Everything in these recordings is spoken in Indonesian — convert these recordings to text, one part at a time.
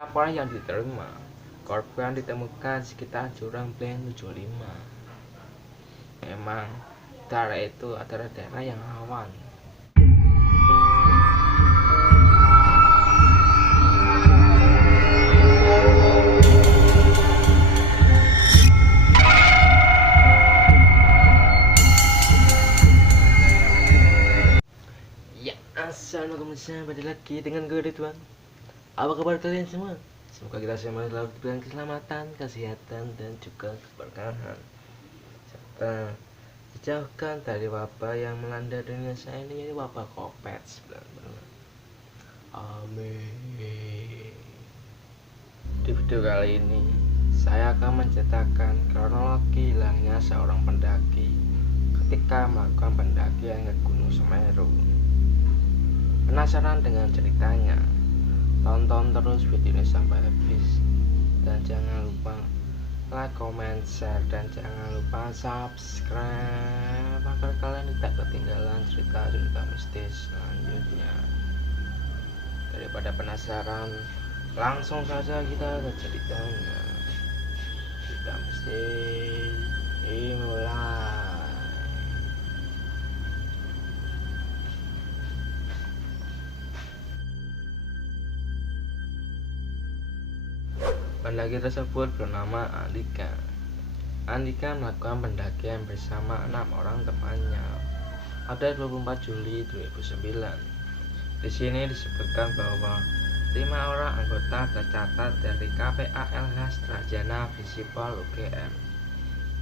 Laporan yang diterima, korban ditemukan sekitar Jurang Plan 75. Memang daerah itu adalah daerah yang rawan. Ya, assalamualaikum, kembali lagi dengan gue Ridwan. Apa kabar kalian semua? Semoga kita semua selalu diberikan keselamatan, kesehatan, dan juga keberkahan, serta dijauhkan dari wabah yang melanda dunia saya ini, yaitu wabah COVID-19. Amin. Di video kali ini saya akan menceritakan kronologi hilangnya seorang pendaki ketika melakukan pendakian ke Gunung Semeru. Penasaran dengan ceritanya? Tonton terus video ini sampai habis, dan jangan lupa like, comment, share, dan jangan lupa subscribe agar kalian tidak ketinggalan cerita-cerita mistis selanjutnya. Daripada penasaran, langsung saja kita ke ceritanya. Cerita mistis dimulai. Pendaki tersebut bernama Andika. Andika melakukan pendakian bersama 6 orang temannya pada 24 Juli 2009. Di sini disebutkan bahwa 5 orang anggota tercatat dari KPALH Strajana Visipol UGM,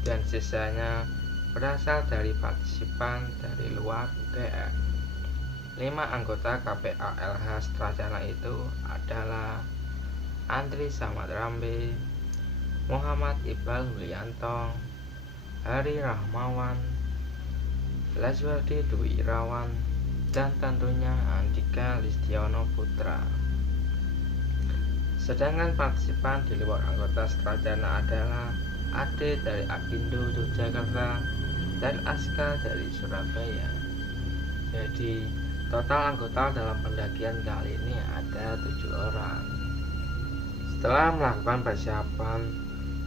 dan sisanya berasal dari partisipan dari luar UGM. 5 anggota KPALH Strajana itu adalah Andri Samad Rambe, Muhammad Iqbal Willianto, Hari Rahmawan, Laswardi Dwi Irawan, dan tentunya Andika Listiono Putra. Sedangkan partisipan di luar anggota Strajana adalah Ade dari Apindo Yogyakarta dan Aska dari Surabaya. Jadi total anggota dalam pendakian kali ini ada 7 orang. Setelah melakukan persiapan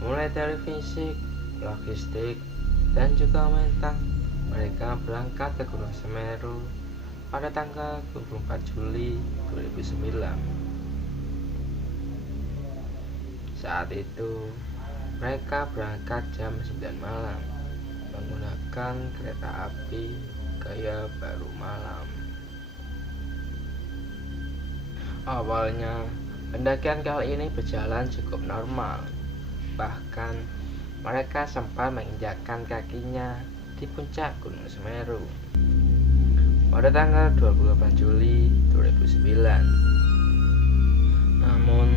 mulai dari fisik, logistik, dan juga mental, mereka berangkat ke Gunung Semeru pada tanggal 24 Juli 2009. Saat itu mereka berangkat jam 9 malam menggunakan kereta api gaya baru malam. Awalnya pendakian kali ini berjalan cukup normal, bahkan mereka sempat menginjakkan kakinya di puncak Gunung Semeru pada tanggal 28 Juli 2009. Namun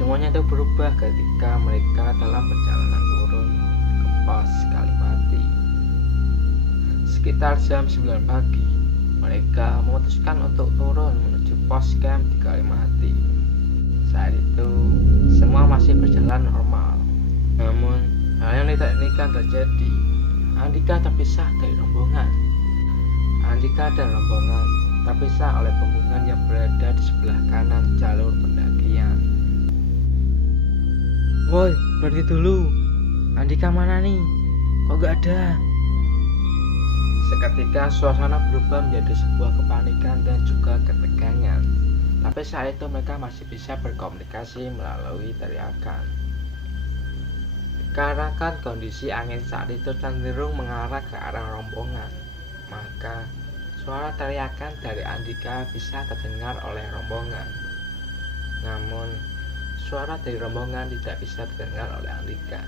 semuanya itu berubah ketika mereka dalam perjalanan turun ke pos Kalimati. Sekitar jam 9 pagi, mereka memutuskan untuk turun menuju pos camp di Kalimati. Saat itu semua masih berjalan normal. Namun hal yang tidak diinginkan terjadi. Andika terpisah dari rombongan. Andika dan rombongan terpisah oleh pembunuhan yang berada di sebelah kanan jalur pendakian. Woi, berhenti dulu. Andika mana nih? Kok gak ada? Seketika suasana berubah menjadi sebuah kepanikan dan juga ketegangan. Tapi saat itu mereka masih bisa berkomunikasi melalui teriakan. Karena kan kondisi angin saat itu cenderung mengarah ke arah rombongan, maka suara teriakan dari Andika bisa terdengar oleh rombongan. Namun suara dari rombongan tidak bisa terdengar oleh Andika.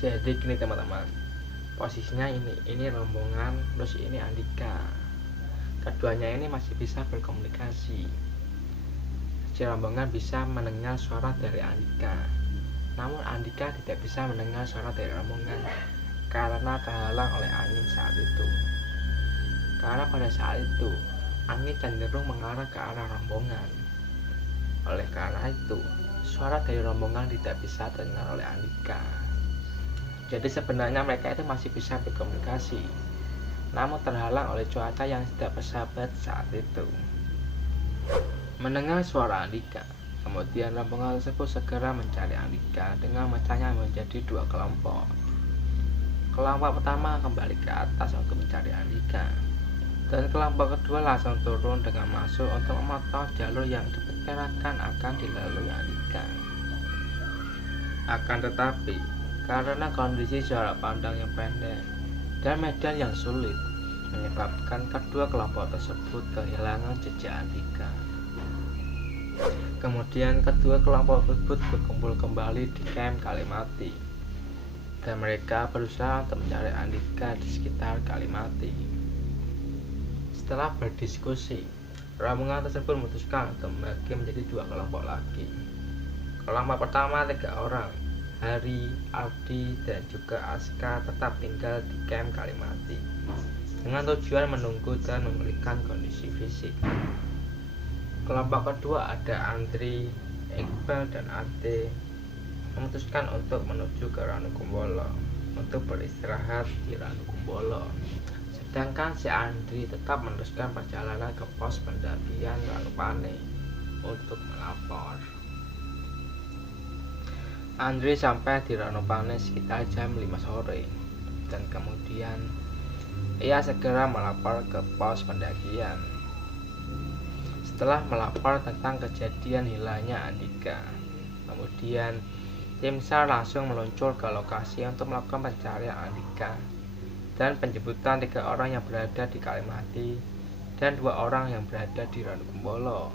Jadi gini teman-teman, posisinya ini rombongan, terus ini Andika. Keduanya ini masih bisa berkomunikasi. Si rombongan bisa mendengar suara dari Andika, namun Andika tidak bisa mendengar suara dari rombongan karena terhalang oleh angin saat itu. Karena pada saat itu angin cenderung mengarah ke arah rombongan. Oleh karena itu suara dari rombongan tidak bisa terdengar oleh Andika. Jadi sebenarnya mereka itu masih bisa berkomunikasi, namun terhalang oleh cuaca yang tidak bersahabat saat itu. Mendengar suara Andika, Kemudian rombongan tersebut segera mencari Andika dengan memecahnya menjadi 2 kelompok. Kelompok pertama kembali ke atas untuk mencari Andika, dan kelompok kedua langsung turun dengan masuk untuk memotong jalur yang diperkirakan akan dilalui Andika. Akan tetapi, karena kondisi jarak pandang yang pendek dan medan yang sulit, menyebabkan kedua kelompok tersebut kehilangan jejak Andika. Kemudian kedua kelompok tersebut berkumpul kembali di camp Kalimati, dan mereka berusaha untuk mencari Andika di sekitar Kalimati. Setelah berdiskusi, rombongan tersebut memutuskan untuk membagi menjadi 2 kelompok lagi. Kelompok pertama 3 orang, Hari, Ardi, dan juga Aska tetap tinggal di camp Kalimati dengan tujuan menunggu dan memulihkan kondisi fisik. Kelompok kedua ada Andri, Iqbal, dan Ade memutuskan untuk menuju ke Ranukumbolo untuk beristirahat di Ranukumbolo. Sedangkan si Andri tetap meneruskan perjalanan ke pos pendakian Ranupane untuk melapor. Andri sampai di Ranupane sekitar jam 5 sore, dan kemudian ia segera melapor ke pos pendakian. Setelah melapor tentang kejadian hilangnya Andika, kemudian tim SAR langsung meluncur ke lokasi untuk melakukan pencarian Andika dan penjemputan 3 orang yang berada di Kalimati dan 2 orang yang berada di Ranukumbolo,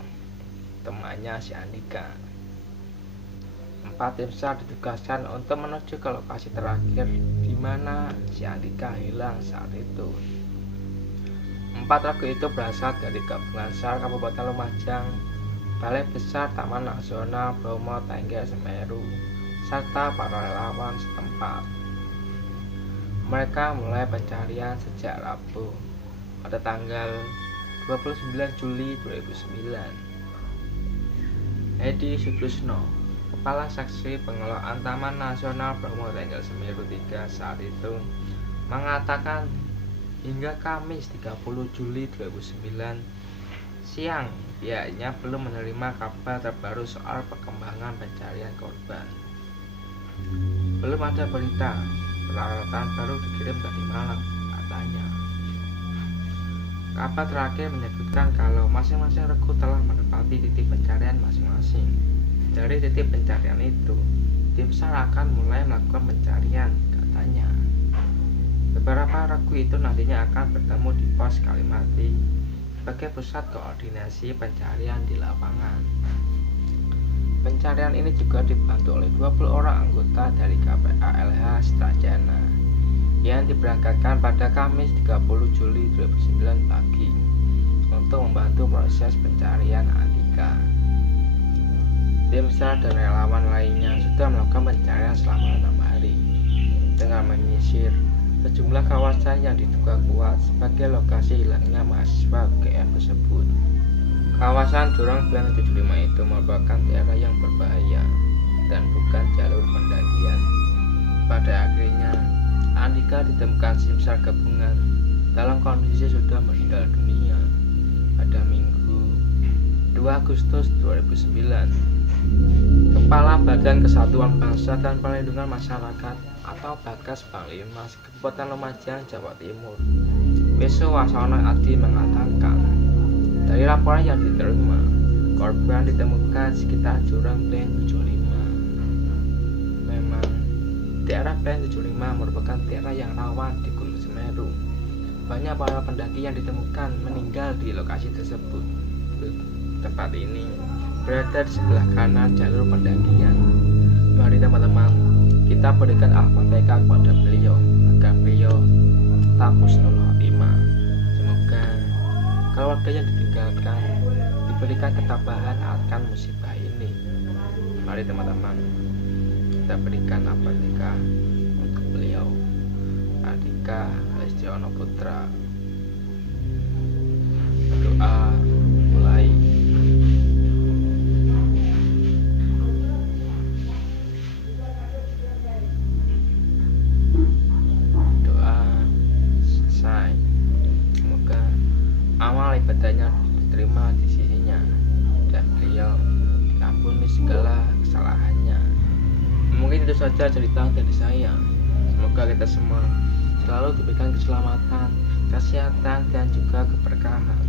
temannya si Andika. 4 tim SAR ditugaskan untuk menuju ke lokasi terakhir di mana si Andika hilang saat itu. 4 regu itu berasal dari gabungan SAR Kabupaten Lumajang, Balai Besar Taman Nasional Bromo Tengger Semeru, serta para relawan setempat. Mereka mulai pencarian sejak Rabu pada tanggal 29 Juli 2009. Edi Sutrisno, Kepala Seksi Pengelolaan Taman Nasional Bromo Tengger Semeru 3 saat itu, mengatakan hingga Kamis 30 Juli 2009 siang pihaknya belum menerima kabar terbaru soal perkembangan pencarian korban. Belum ada berita peralatan baru dikirim tadi malam, katanya. Kabar terakhir menyebutkan kalau masing-masing regu telah menempati titik pencarian masing-masing. Dari titik pencarian itu, tim SAR akan mulai melakukan pencarian, katanya. Beberapa regu itu nantinya akan bertemu di pos Kalimati sebagai pusat koordinasi pencarian di lapangan. Pencarian ini juga dibantu oleh 20 orang anggota dari KPA LH Strajana yang diberangkatkan pada Kamis 30 Juli 2009 pagi untuk membantu proses pencarian Andika. Tim SAR dan relawan lainnya sudah melakukan pencarian selama 6 hari dengan menyisir sejumlah kawasan yang diduga kuat sebagai lokasi hilangnya mahasiswa UGM tersebut. Kawasan Jurang Blang 75 itu merupakan daerah yang berbahaya dan bukan jalur pendakian. Pada akhirnya, Andika ditemukan tim SAR gabungan dalam kondisi sudah meninggal dunia pada Minggu 2 Agustus 2009. Kepala Badan Kesatuan Bangsa dan Perlindungan Masyarakat atau Bagas Panglima Kabupaten Lumajang, Jawa Timur, Wiso Wasono Adi mengatakan, dari laporan yang diterima, korban ditemukan sekitar Jurang Blang 75. Memang, daerah Blang 75 merupakan daerah yang rawan di Gunung Semeru. Banyak para pendaki yang ditemukan meninggal di lokasi tersebut. Tempat ini berada di sebelah kanan jalur pendakian. Mari teman-teman, kita berikan Al-Fatihah kepada beliau agar beliau tetap husnul khotimah. Semoga keluarga yang ditinggalkan diberikan ketabahan akan musibah ini. Mari teman-teman, kita berikan Al-Fatihah untuk beliau, Andika Lestiono Putra. Doa mulai. Amal ibadahnya diterima di sisinya dan beliau diampuni itu saja cerita dari saya. Semoga kita semua selalu diberikan keselamatan, kesehatan, dan juga keberkahan.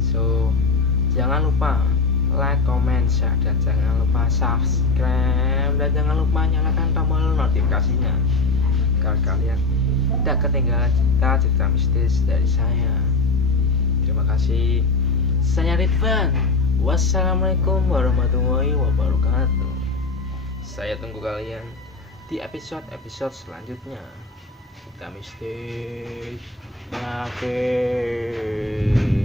So, jangan lupa like, comment, share, dan jangan lupa subscribe, dan jangan lupa nyalakan tombol notifikasinya agar kalian tidak ketinggalan cerita-cerita mistis dari saya. Terima kasih. Saya Ridwan. Wassalamualaikum warahmatullahi wabarakatuh. Saya tunggu kalian di episode-episode selanjutnya. Cerita mistis. Bye.